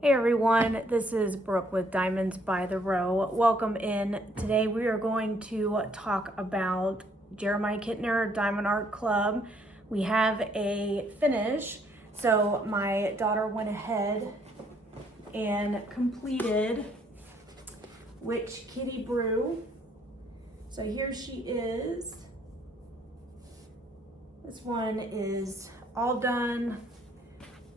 Hey everyone, this is Brooke with Diamonds by the Row. Welcome in. Today we are going to talk about Jeremiah Ketner Diamond Art Club. We have a finish. So my daughter went ahead and completed Witch Kitty Brew. So here she is. This one is all done.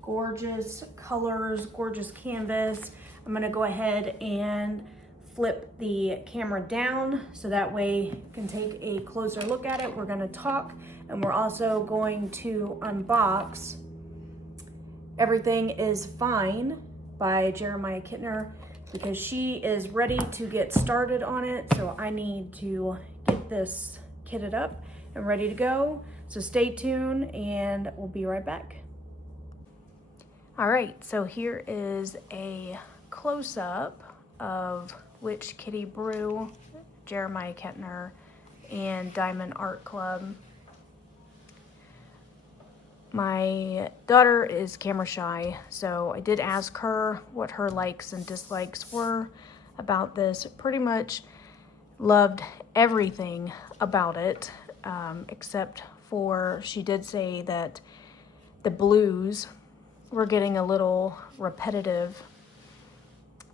Gorgeous colors, gorgeous canvas. I'm gonna go ahead and flip the camera down so that way you can take a closer look at it. We're gonna talk, and we're also going to unbox Everything is Fine by Jeremiah Ketner because she is ready to get started on it. So I need to get this kitted up and ready to go. So stay tuned and we'll be right back. All right, so here is a close-up of Witch Kitty Brew, Jeremiah Ketner, and Diamond Art Club. My daughter is camera shy, so I did ask her what her likes and dislikes were about this. Pretty much loved everything about it, except for she did say that the blues we're getting a little repetitive,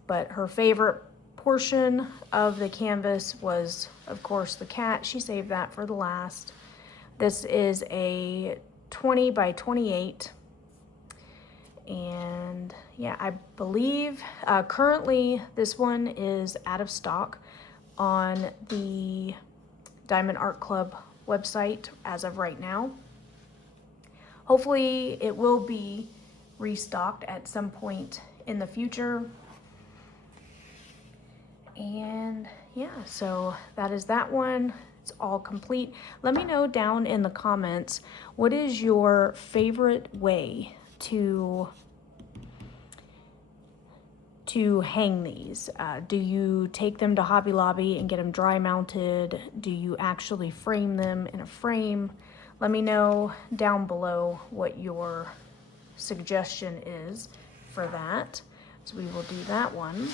but her favorite portion of the canvas was, of course, the cat. She saved that for the last. This is a 20 by 28, and yeah, I believe currently this one is out of stock on the Diamond Art Club website as of right now. Hopefully it will be restocked at some point in the future. And yeah, so that is that one. It's all complete. Let me know down in the comments, what is your favorite way to hang these? Do you take them to Hobby Lobby and get them dry mounted? Do you actually frame them in a frame? Let me know down below what your suggestion is for that. So we will do that one.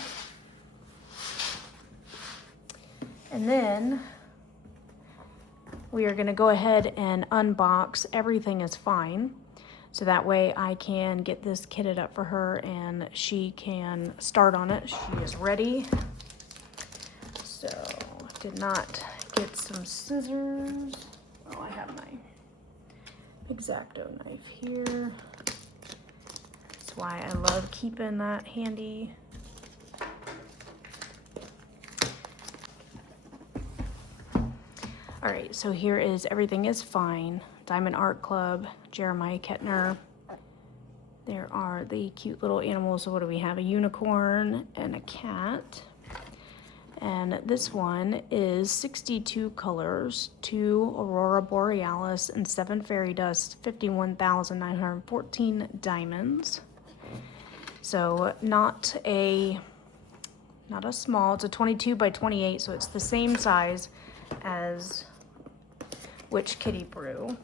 And then we are going to go ahead and unbox Everything is Fine. So that way I can get this kitted up for her and she can start on it. She is ready. So I did not get some scissors. Oh, I have my X-Acto knife here. That's why I love keeping that handy. All right, so here is Everything is Fine, Diamond Art Club, Jeremiah Ketner. There are the cute little animals. So what do we have? A unicorn and a cat. And this one is 62 colors, 2 Aurora Borealis, and 7 fairy dust, 51,914 diamonds. So not a small, it's a 22 by 28, so it's the same size as Witch Kitty Brew.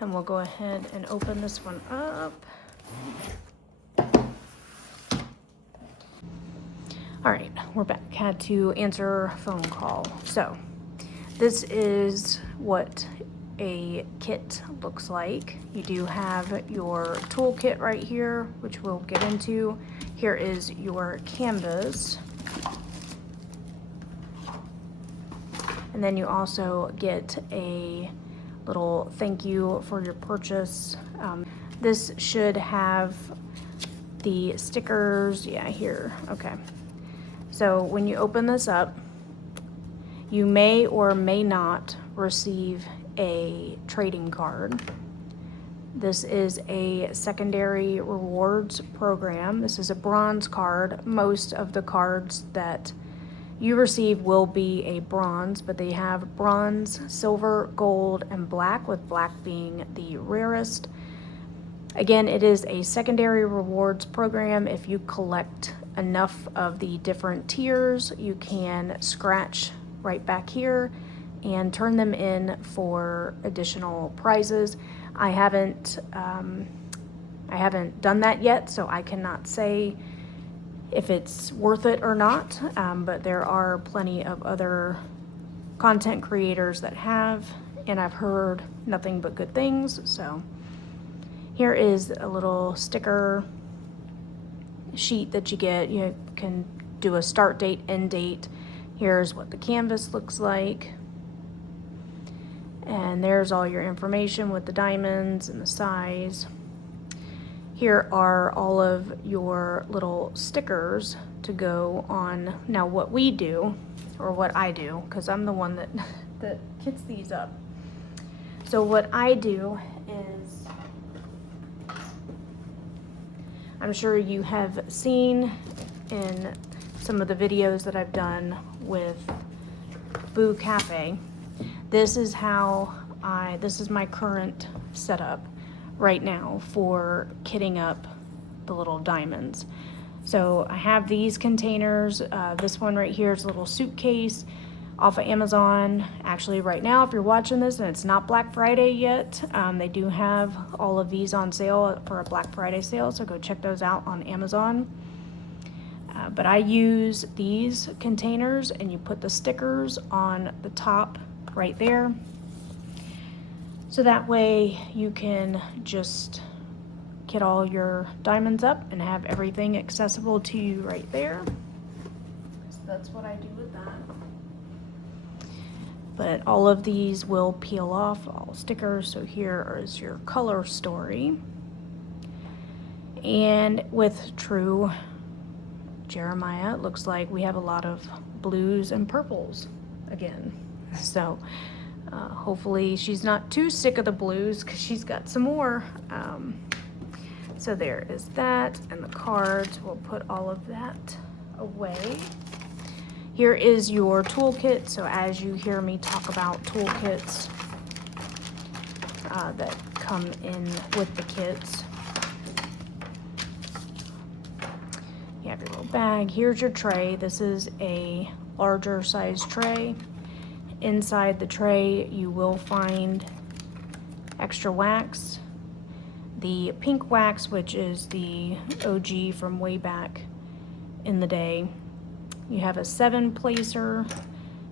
And we'll go ahead and open this one up. All right, we're back. Had to answer a phone call. So this is what a kit looks like. You do have your toolkit right here, which we'll get into. Here is your canvas. And then you also get a little thank you for your purchase. This should have the stickers. Yeah, here. Okay. So when you open this up, you may or may not receive a trading card. This is a secondary rewards program. This is a bronze card. Most of the cards that you receive will be a bronze, but they have bronze, silver, gold, and black, with black being the rarest. Again, it is a secondary rewards program. If you collect enough of the different tiers, you can scratch right back here and turn them in for additional prizes. I haven't I haven't done that yet, so I cannot say if it's worth it or not, but there are plenty of other content creators that have, and I've heard nothing but good things. So here is a little sticker sheet that you get. You can do a start date, end date. Here's what the canvas looks like. And there's all your information with the diamonds and the size. Here are all of your little stickers to go on. Now what we do, or what I do, because I'm the one that kits these up. So what I do is, I'm sure you have seen in some of the videos that I've done with Boo Cafe. This is this is my current setup right now for kitting up the little diamonds. So I have these containers. This one right here is a little suitcase off of Amazon. Actually, right now, if you're watching this and it's not Black Friday yet, they do have all of these on sale for a Black Friday sale, so go check those out on Amazon. But I use these containers, and you put the stickers on the top right there. So that way you can just get all your diamonds up and have everything accessible to you right there. So that's what I do with that. But all of these will peel off, all stickers. So here is your color story. And with True Jeremiah, it looks like we have a lot of blues and purples again. So hopefully she's not too sick of the blues, because she's got some more. So there is that, and the cards. We'll put all of that away. Here is your toolkit. So as you hear me talk about toolkits that come in with the kits, you have your little bag. Here's your tray. This is a larger size tray. Inside the tray, you will find extra wax. The pink wax, which is the OG from way back in the day. You have a 7-placer.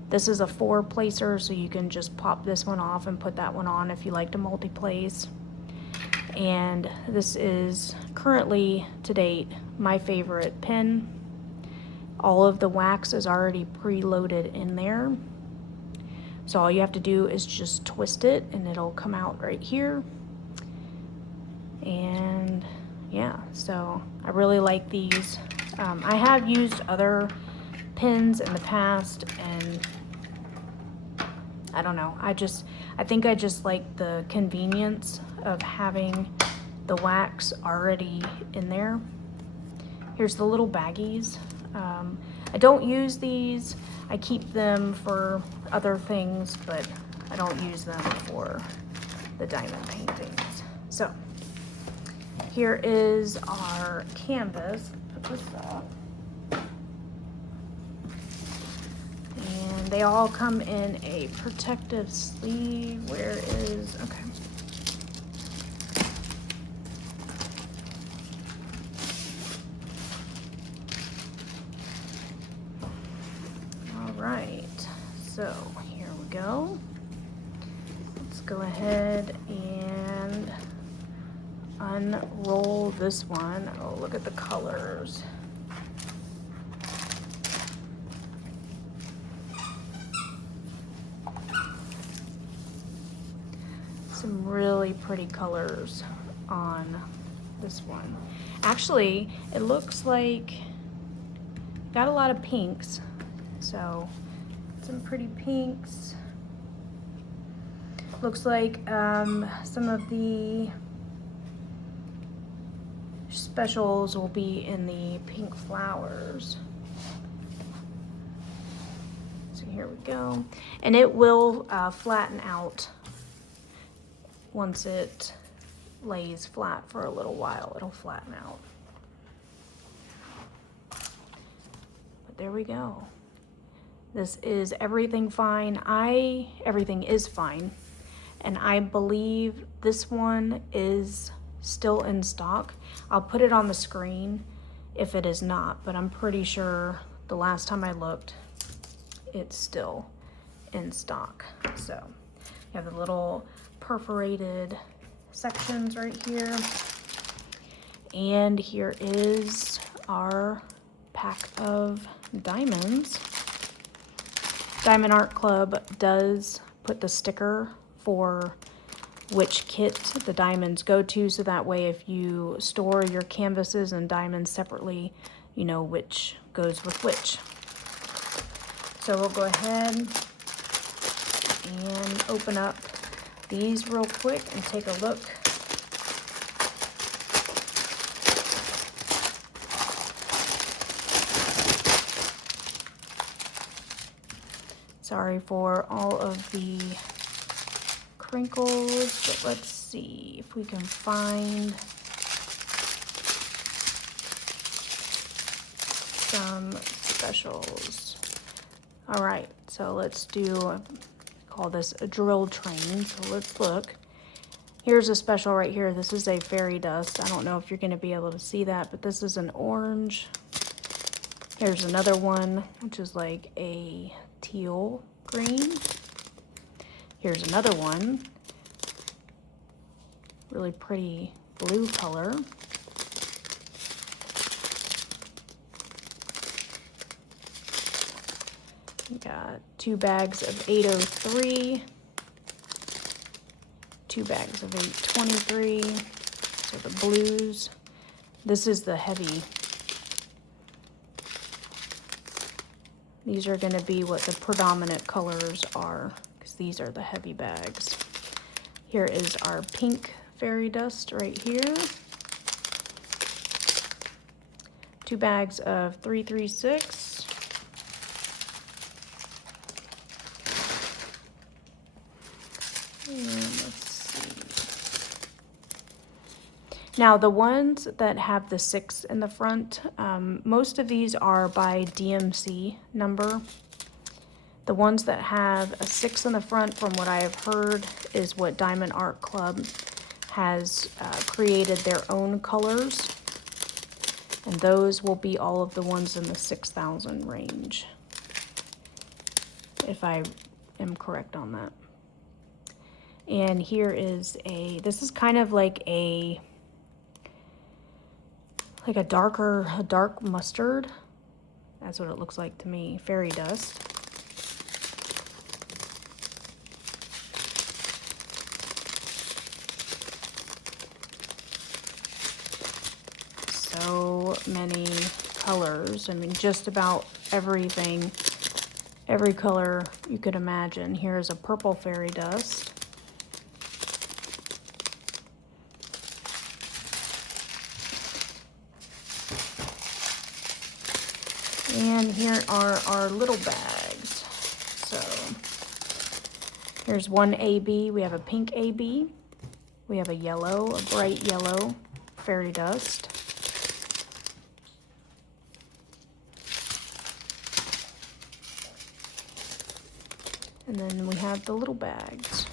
This is a 4-placer, so you can just pop this one off and put that one on if you like to multi-place. And this is currently, to date, my favorite pin. All of the wax is already preloaded in there. So all you have to do is just twist it, and it'll come out right here. And yeah, so I really like these. I have used other pins in the past, and I don't know, I think I just like the convenience of having the wax already in there. Here's the little baggies. I don't use these. I keep them for other things, but I don't use them for the diamond paintings. So here is our canvas. Put this up. And they all come in a protective sleeve. Where is, okay. Right, so here we go. Let's go ahead and unroll this one. Oh, look at the colors. Some really pretty colors on this one. Actually, it looks like got a lot of pinks. So some pretty pinks. Looks like some of the specials will be in the pink flowers. So here we go. And it will flatten out once it lays flat for a little while. It'll flatten out. But there we go. This is Everything Fine. Everything is Fine. And I believe this one is still in stock. I'll put it on the screen if it is not, but I'm pretty sure the last time I looked, it's still in stock. So you have the little perforated sections right here. And here is our pack of diamonds. Diamond Art Club does put the sticker for which kit the diamonds go to, so that way if you store your canvases and diamonds separately, you know which goes with which. So we'll go ahead and open up these real quick and take a look. Sorry for all of the crinkles, but let's see if we can find some specials. All right, so let's do, call this a drill train. So let's look. Here's a special right here. This is a fairy dust. I don't know if you're going to be able to see that, but this is an orange. Here's another one, which is like a teal green. Here's another one, really pretty blue color. We got 2 bags of 803, 2 bags of 823, so the blues. This is the heavy. These are going to be what the predominant colors are, because these are the heavy bags. Here is our pink fairy dust right here. 2 bags of 336. And let's see. Now the ones that have the 6 in the front, most of these are by DMC number. The ones that have a 6 in the front, from what I have heard, is what Diamond Art Club has created their own colors. And those will be all of the ones in the 6,000 range, if I am correct on that. And here is this is kind of like a dark mustard. That's what it looks like to me, fairy dust. So many colors. I mean, just about everything, every color you could imagine. Here's a purple fairy dust. And here are our little bags. So here's one AB. We have a pink AB. We have a yellow, a bright yellow fairy dust. And then we have the little bags.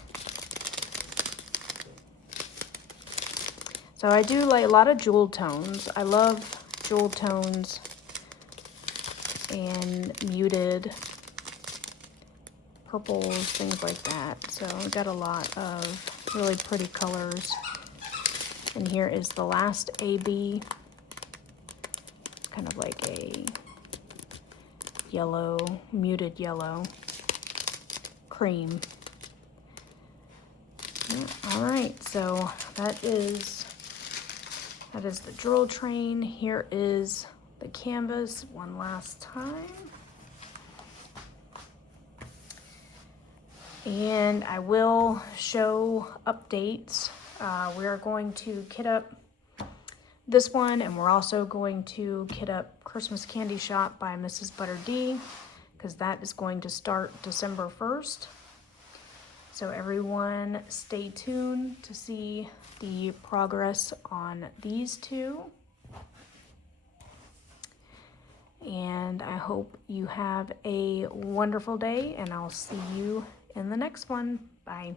So I do like a lot of jewel tones. I love jewel tones and muted purples, things like that. So I've got a lot of really pretty colors. And here is the last AB. It's kind of like a yellow, muted yellow, cream. Yeah, all right, so that is the drill train. Here is the canvas one last time. And I will show updates. We are going to kit up this one, and we're also going to kit up Christmas Candy Shop by Mrs. Butter D, because that is going to start December 1st. So everyone stay tuned to see the progress on these two. And I hope you have a wonderful day, and I'll see you in the next one. Bye.